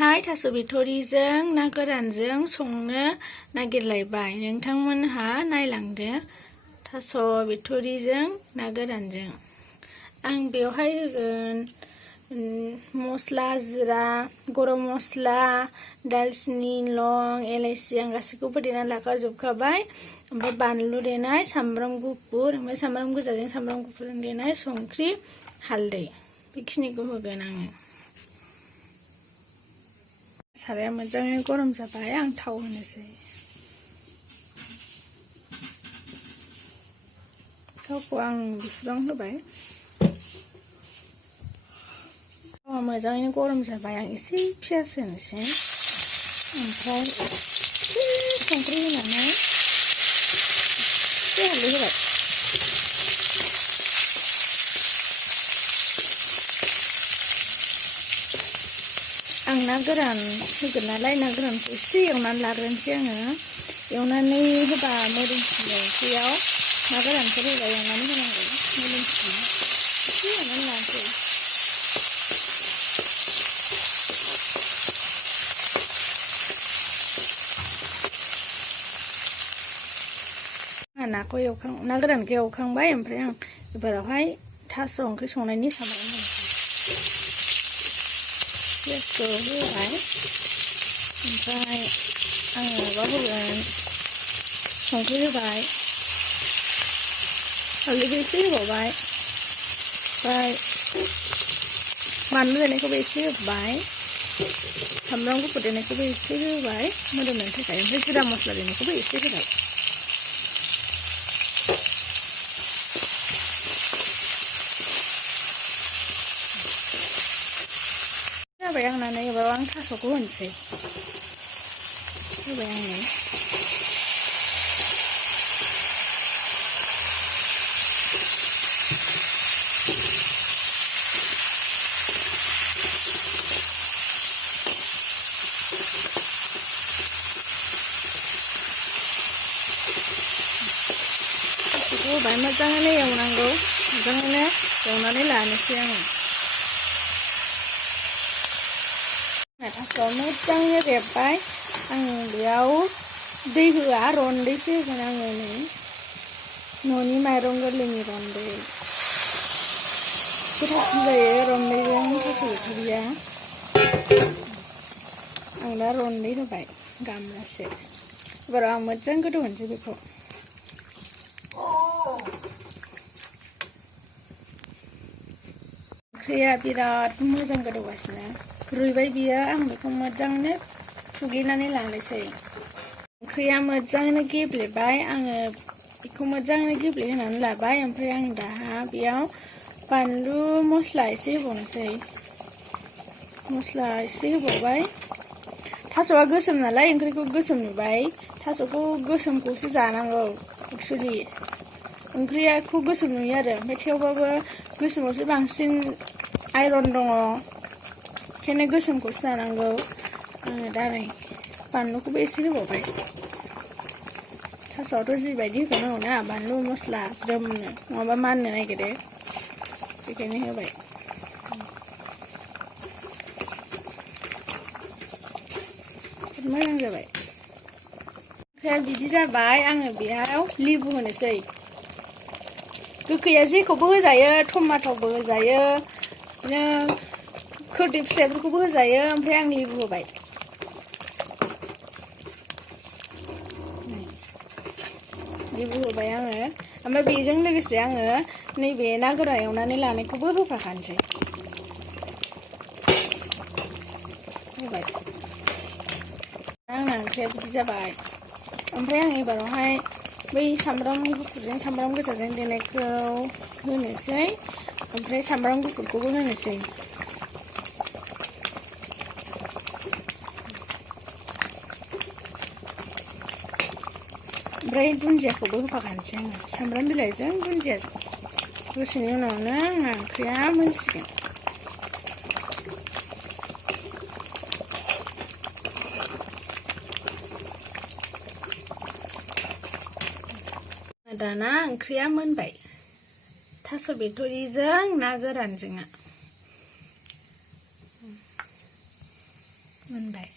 दिनैहाय थास' बिथ'रिजों ना गोरानजों संनो नागिरलायबाय। नोंथांमोनहा नायलांदो थास' बिथ'रिजों ना गोरानजों। आं बेवहाय होगोन मस्ला, जिरा, गरम मस्ला, दालचिनि, लं, एलाइचि आं गासैखौबो देनानै लाखाजोबखाबाय। ओमफ्राय बानलु देनाय, सामब्राम गुफुर, ओमफ्राय सामब्राम गोजाजों सामब्राम गुफुरजों देनाय, संख्रि, हालदै बेखिनिखौ होगोन आङो। साराया मोजाङै गरम जाबाय, आं थाव होनोसै। थावखौ आं बेसेबां होबाय। थावा मोजाङैनो गरम जाबाय, आं एसे पियास होनोसै। ओमफ्राय एसे संख्रि होनानै एसे हालदै होबाय। आं ना गोरान होगोन नालाय, ना गोरानखौ एसे एवनानै लाग्रोनोसै आङो। एवनानै होबा मोदोमसिनो ओंख्रियाव ना गोरानखौ होबा एवनानै होनांगौ, मोदोमसिनो एसे एवनानै लानोसै। ना गोरानखौ एवखांबाय, ओमफ्राय आं एबारावहाय थास' ओंख्रि संनायनि सामब्राम होनोसै। पियासखौ होबाय, ओमफ्राय आङो माबा होगोन, संख्रि होबाय, हालदैखौ एसे होबावबाय, ओमफ्राय बानलु देनायखौबो एसे होबाय, सामब्राम गुफुर देनायखौबो एसे होबाय मोदोमनायनि थाखाय, ओमफ्राय जिरा मस्ला देनायखौबो एसे होबाय। जाबाय आंना, एबाराव आं थास'खौ होनोसै। होबाय आङो। थास'खौ होबाय, मोजाङैनो एवनांगौ, मोजाङैनो एवनानै लानोसै आङो। थास'आ मोजाङै रेबबाय, आं बेयाव दै होआ, रन्दैसो होगोन आङो। नै न'नि माइरं गोरलैनि रन्दै गोथावसिन जायो रन्दैजों थास' बिथ'रिया। आं दा रन्दै होबाय गामलासे। एबाराव आं मोजां गोदौ होनोसै बेखौ। ओंख्रिया बिराद मोजां गोदौगासिनो, रुइबाय बियो। आं बेखौ मोजाङैनो थुग्लिनानै लानोसै। ओंख्रिया मोजाङैनो गेब्लेबाय, आङो बेखौ मोजाङै गेब्लेहोनानै लाबाय। ओमफ्राय आं दा बेयाव बानलु मस्ला एसे होबावनोसै। मस्ला एसे होबावबाय। थास'आ गोसोम नालाय ओंख्रिखौ गोसोम नुबाय। थास'खौ गोसोमखौसो जानांगौ एक्सुवेलि। ओंख्रिखौ गोसोम नुयो आरो, ओमफ्राय थेवबाबो गोसोमावसो बांसिन आइरन दङ, ओंखायनो गोसोमखौसो जानांगौ। आङो दा नै बानलुखौबो एसे होबावबाय। थास'आवथ' जिबायदि होखानांगौ ना, बानलु मस्ला ज्रोमनो, नङाबा माननो नागिरो, बेखायनो होबाय। मोजां जाबाय। ओंख्रिया बिदि जाबाय, आङो बेयाव लेबु होनोसै। गोखैया जेखौबो होजायो, टमाट'बो होजायो, बिदिनो खोरदै फिथाइफोरखौबो होजायो, ओमफ्राय आं लेबु होबाय। लेबु होबाय आङो, ओमफ्राय बेजों लोगोसे आङो नैबे ना गोरान एवनानै लानायखौबो होफाखानोसै। होबाय। आंना ओंख्रिया बिदि जाबाय। ओमफ्राय आं एबारावहाय बै सामब्राम गुफुरजों सामब्राम गोजाजों देनायखौ होनोसै, ओमफ्राय सामब्राम गुफुरखौबो होनोसै। ओमफ्राय दुन्दियाखौबो होफाखानोसै आङो, सामब्राम बिलाइजों दुन्दियाजों। दसेनि उनावनो आंना ओंख्रिया मोनसिगोन। दाना ओंख्रिया मोनबाय, थास' बिथ'रिजों ना गोरानजों। मोनबाय